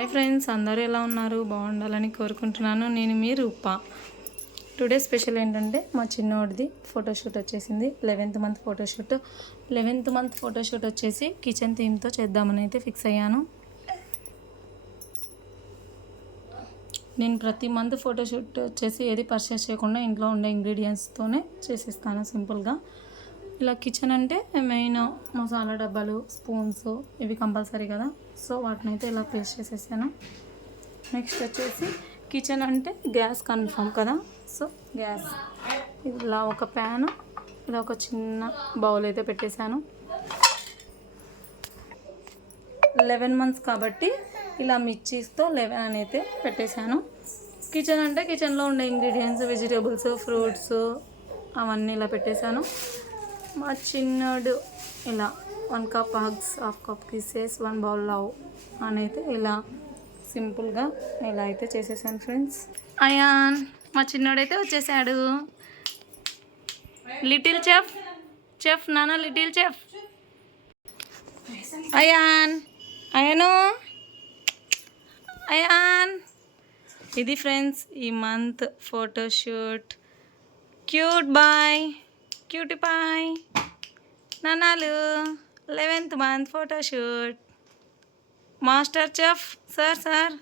Hi friends, అందరూ ఎలా ఉన్నారు? బాగుండాలని కోరుకుంటున్నాను. నేను మీ రూప. టుడే స్పెషల్ ఏంటంటే మా చిన్నోడిది ఫోటోషూట్ వచ్చేసింది. 11th month photoshoot. 11th month photoshoot వచ్చేసి కిచెన్ థీమ్తో చేద్దామని అయితే ఫిక్స్ అయ్యాను. నేను ప్రతి మంత్ ఫోటోషూట్ వచ్చేసి ఏది పర్చేస్ చేయకుండా ఇంట్లో ఉండే ఇంగ్రీడియంట్స్తోనే చేసేస్తాను సింపుల్గా. ఇలా కిచెన్ అంటే మెయిన్ మసాలా డబ్బాలు, స్పూన్స్ ఇవి కంపల్సరీ కదా. సో వాటిని అయితే ఇలా ప్లేస్ చేసేసాను. నెక్స్ట్ వచ్చేసి కిచెన్ అంటే గ్యాస్ కన్ఫర్మ్ కదా. సో గ్యాస్ ఇలా ఒక ప్యాను, ఇలా ఒక చిన్న బౌల్ అయితే పెట్టేశాను. 11 మంత్స్ కాబట్టి ఇలా మిర్చీస్తో 11 అని అయితే పెట్టేశాను. కిచెన్ అంటే కిచెన్లో ఉండే ఇంగ్రీడియంట్స్, వెజిటేబుల్స్, ఫ్రూట్స్ అవన్నీ ఇలా పెట్టేశాను. మా చిన్నడు ఇలా 1 cup hugs, 1/2 cup kisses, 1 bowl love అని అయితే ఇలా సింపుల్గా ఇలా అయితే చేసేసాను ఫ్రెండ్స్. అయాన్ మా చిన్నోడైతే వచ్చేసాడు. లిటిల్ చెఫ్, చెఫ్ నాన్న, లిటిల్ చెఫ్ అయాన్. అయాను, అయాన్. ఇది ఫ్రెండ్స్ ఈ month photoshoot. Cute boy, cutie boy నానాలు. 11th month photoshoot. Master chef sir